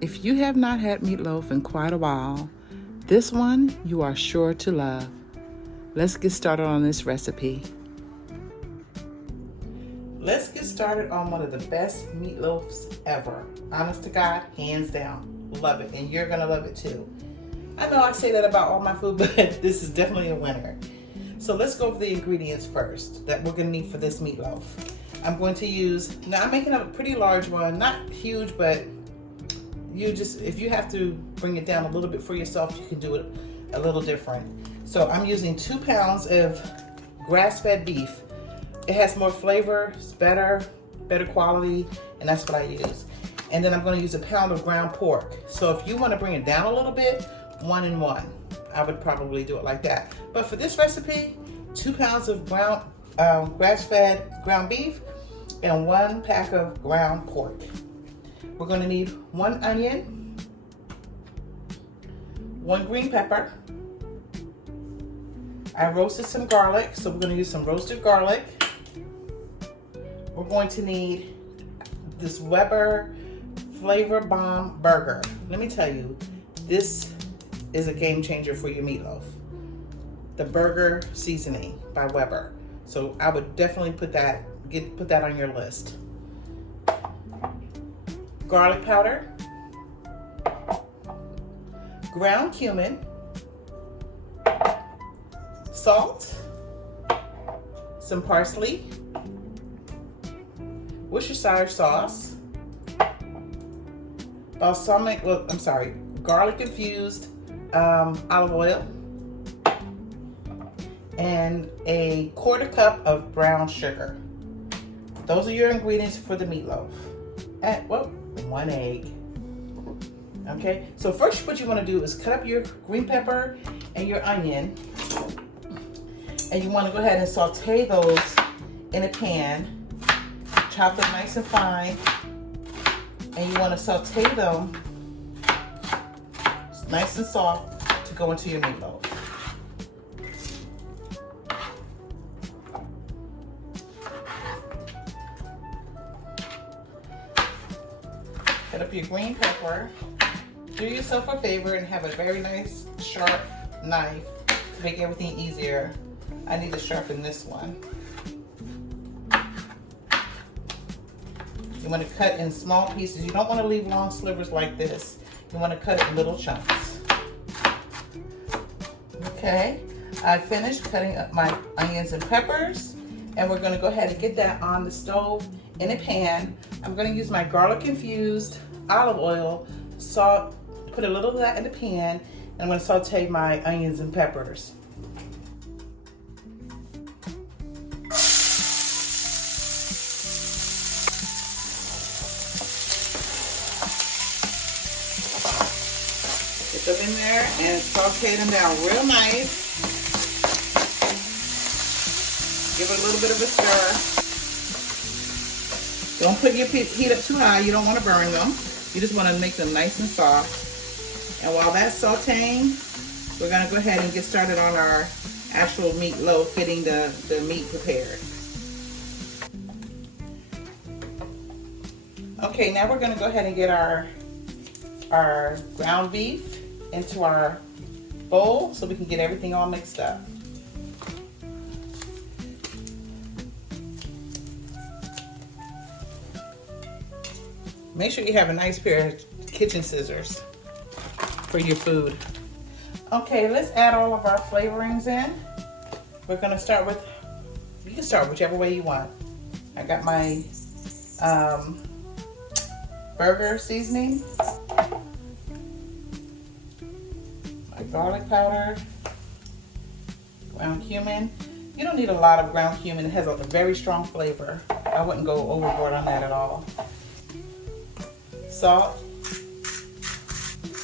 If you have not had meatloaf in quite a while, this one you are sure to love. Let's get started on this recipe. Let's get started on one of the best meatloafs ever. Honest to God, hands down. Love it, and you're gonna love it too. I know I say that about all my food, but this is definitely a winner. So let's go over the ingredients first that we're gonna need for this meatloaf. I'm going to use, now I'm making a pretty large one, not huge, but if you have to bring it down a little bit for yourself, you can do it a little different. So I'm using 2 pounds of grass-fed beef. It has more flavor, it's better quality, and that's what I use. And then I'm gonna use 1 pound of ground pork. So if you wanna bring it down a little bit, 1 and 1. I would probably do it like that. But for this recipe, 2 pounds of grass-fed ground beef and 1 pack of ground pork. We're going to need 1 onion, 1 green pepper. I roasted some garlic, so we're going to use some roasted garlic. We're going to need this Weber Flavor Bomb burger. Let me tell you, this is a game changer for your meatloaf. The burger seasoning by Weber. So I would definitely put that on your list. Garlic powder, ground cumin, salt, some parsley, Worcestershire sauce, garlic infused olive oil, and a 1/4 cup of brown sugar. Those are your ingredients for the meatloaf. And 1 egg. Okay, so first what you want to do is cut up your green pepper and your onion, and you want to go ahead and saute those in a pan. Chop them nice and fine, and you want to saute them nice and soft to go into your meatloaf. Cut up your green pepper. Do yourself a favor and have a very nice sharp knife to make everything easier. I need to sharpen this one. You want to cut in small pieces. You don't want to leave long slivers like this. You want to cut it in little chunks. Okay, I finished cutting up my onions and peppers, and we're going to go ahead and get that on the stove in a pan. I'm going to use my garlic infused olive oil, salt, put a little of that in the pan, and I'm going to saute my onions and peppers. Get them in there and saute them down real nice. Give it a little bit of a stir. Don't put your heat up too high. You don't want to burn them. You just want to make them nice and soft. And while that's sauteing, we're going to go ahead and get started on our actual meatloaf, getting the meat prepared. Okay, now we're going to go ahead and get our ground beef into our bowl so we can get everything all mixed up. Make sure you have a nice pair of kitchen scissors for your food. Okay, let's add all of our flavorings in. We're gonna start with, you can start whichever way you want. I got my burger seasoning, my garlic powder, ground cumin. You don't need a lot of ground cumin. It has a very strong flavor. I wouldn't go overboard on that at all. Salt.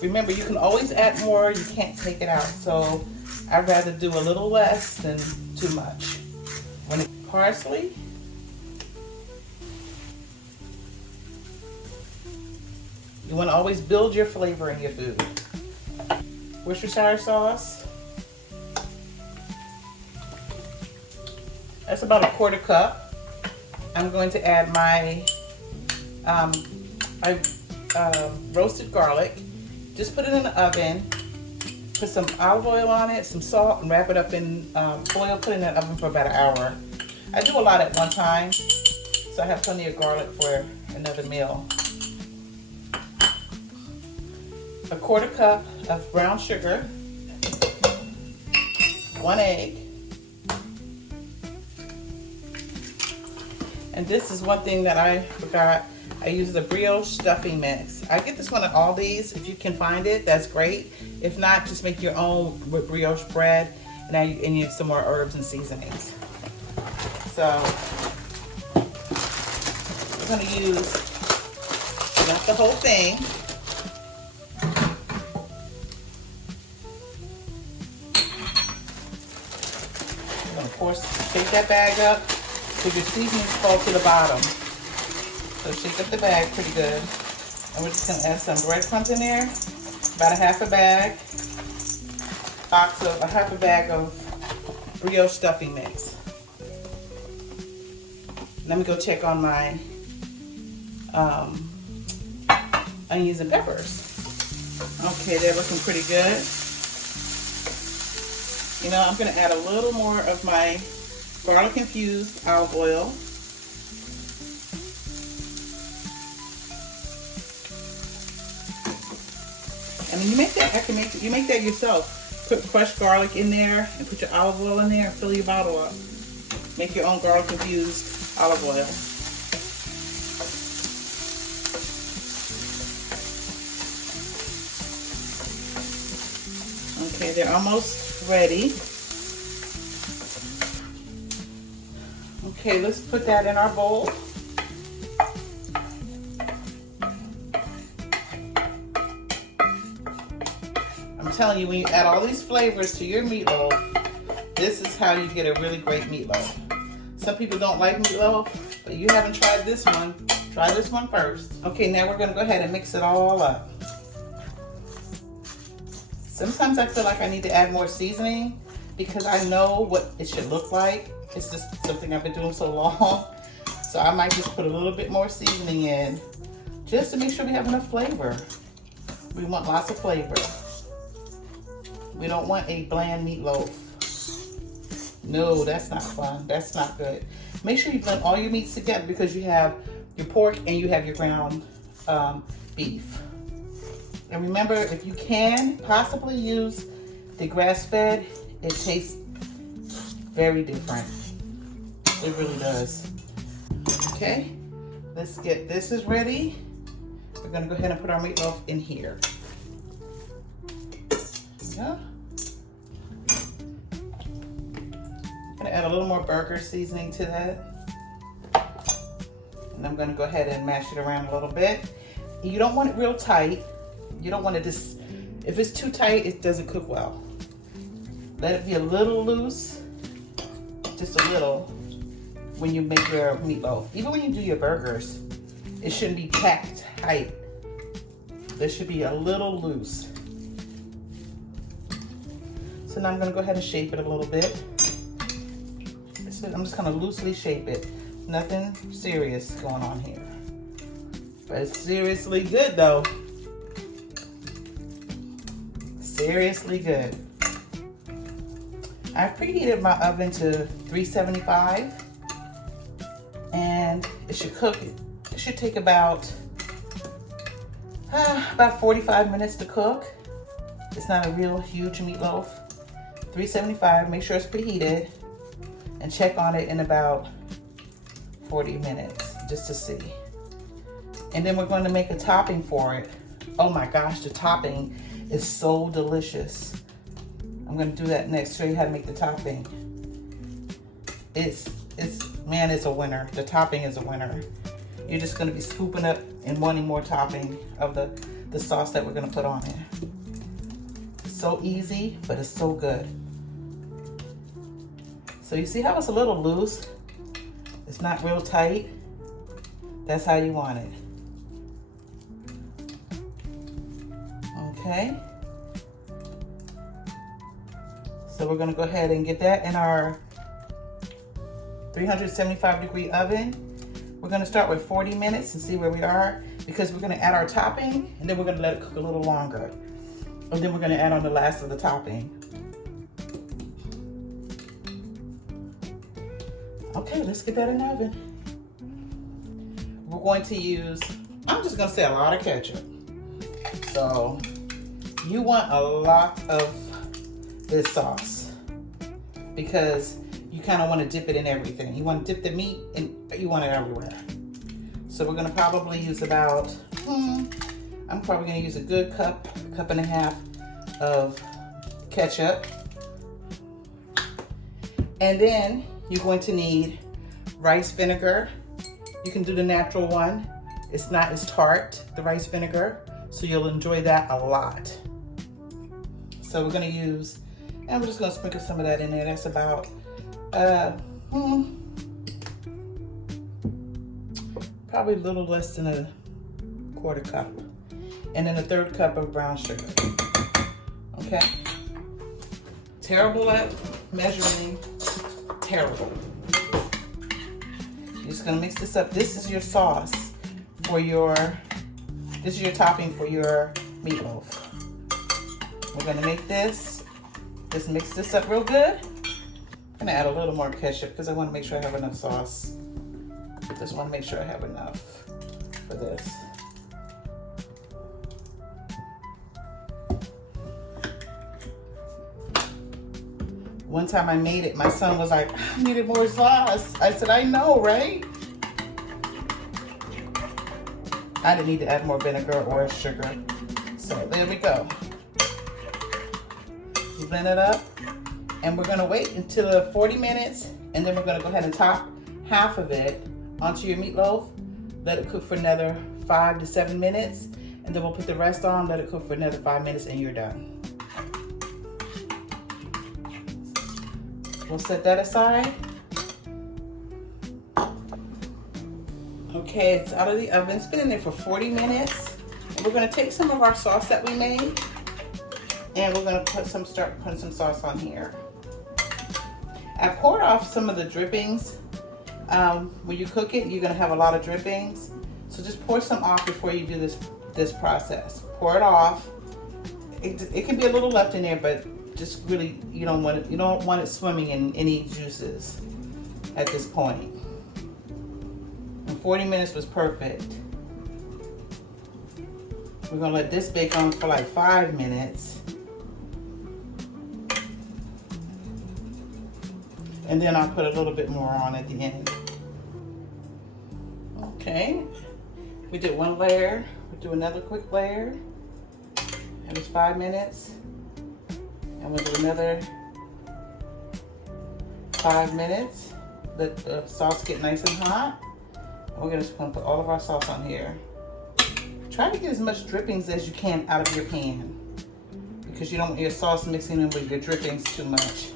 Remember, you can always add more. You can't take it out. So I'd rather do a little less than too much. Parsley. You want to always build your flavor in your food. Worcestershire sauce. That's about a 1/4 cup. I'm going to add my roasted garlic. Just put it in the oven. Put some olive oil on it, some salt, and wrap it up in foil. Put it in the oven for about an hour. I do a lot at one time, so I have plenty of garlic for another meal. A quarter cup of brown sugar, 1 egg. And this is one thing that I forgot. I use the brioche stuffing mix. I get this one at Aldi's. If you can find it, that's great. If not, just make your own with brioche bread, and now you need some more herbs and seasonings. So we're going to use not the whole thing. I'm going to, of course, shake that bag up so your seasonings fall to the bottom. So shake up the bag pretty good. And we're just going to add some breadcrumbs in there. About a half a bag of brioche stuffing mix. Let me go check on my onions and peppers. Okay, they're looking pretty good. You know, I'm going to add a little more of my garlic infused olive oil. And then you make that yourself. Put fresh garlic in there and put your olive oil in there and fill your bottle up. Make your own garlic infused olive oil. Okay, they're almost ready. Okay, let's put that in our bowl. I'm telling you, when you add all these flavors to your meatloaf, this is how you get a really great meatloaf. Some people don't like meatloaf, but you haven't tried this one. Try this one first. Okay, now we're gonna go ahead and mix it all up. Sometimes I feel like I need to add more seasoning because I know what it should look like. It's just something I've been doing so long. So I might just put a little bit more seasoning in just to make sure we have enough flavor. We want lots of flavor. We don't want a bland meatloaf. No, that's not fun. That's not good. Make sure you blend all your meats together because you have your pork and you have your ground beef. And remember, if you can possibly use the grass-fed, it tastes very different. It really does. Okay, let's get this is ready. We're gonna go ahead and put our meatloaf in here. Yeah. Gonna add a little more burger seasoning to that. And I'm gonna go ahead and mash it around a little bit. You don't want it real tight. You don't want it just, if it's too tight, it doesn't cook well. Let it be a little loose, just a little, when you make your meatloaf. Even when you do your burgers, it shouldn't be packed tight. There should be a little loose. So now I'm gonna go ahead and shape it a little bit. I'm just gonna loosely shape it. Nothing serious going on here. But it's seriously good though. Seriously good. I've preheated my oven to 375 and it should cook. It should take about 45 minutes to cook. It's not a real huge meatloaf. 375, make sure it's preheated and check on it in about 40 minutes just to see. And then we're going to make a topping for it. Oh my gosh, the topping is so delicious. I'm gonna do that next, show you how to make the topping. Man, it's a winner. The topping is a winner. You're just gonna be scooping up and wanting more topping of the sauce that we're gonna put on it. It's so easy, but it's so good. So you see how it's a little loose? It's not real tight. That's how you want it. Okay. So we're gonna go ahead and get that in our 375 degree oven. We're gonna start with 40 minutes and see where we are. because we're gonna add our topping and then we're gonna let it cook a little longer. And then we're gonna add on the last of the topping. Okay, let's get that in the oven. We're going to use, I'm just gonna say a lot of ketchup. So you want a lot of this sauce because you kind of want to dip it in everything. You want to dip the meat and you want it everywhere. So we're gonna probably use about, I'm probably gonna use a good cup and a half of ketchup. And then you're going to need rice vinegar. You can do the natural one. It's not as tart, the rice vinegar, so you'll enjoy that a lot. So we're gonna use, and we're just gonna sprinkle some of that in there. That's about, probably a little less than a quarter cup. And then a third cup of brown sugar. Okay? Terrible at measuring, terrible. You're just gonna mix this up. This is your sauce for this is your topping for your meatloaf. We're gonna make this, just mix this up real good. I'm gonna add a little more ketchup because I wanna make sure I have enough sauce. Just wanna make sure I have enough for this. One time I made it, my son was like, I needed more sauce. I said, I know, right? I didn't need to add more vinegar or sugar. So there we go. You blend it up, and we're gonna wait until 40 minutes, and then we're gonna go ahead and top half of it onto your meatloaf. Let it cook for another 5 to 7 minutes, and then we'll put the rest on, let it cook for another 5 minutes, and you're done. We'll set that aside. Okay, it's out of the oven. It's been in there for 40 minutes. And we're gonna take some of our sauce that we made and we're gonna start putting some sauce on here. I poured off some of the drippings. When you cook it, you're gonna have a lot of drippings. So just pour some off before you do this process. Pour it off. It can be a little left in there, but just really, you don't want it swimming in any juices at this point. And 40 minutes was perfect. We're gonna let this bake on for like 5 minutes. And then I'll put a little bit more on at the end. Okay, we did one layer. We'll do another quick layer. It was 5 minutes. And we'll do another 5 minutes. Let the sauce get nice and hot. And we're just gonna put all of our sauce on here. Try to get as much drippings as you can out of your pan because you don't want your sauce mixing in with your drippings too much.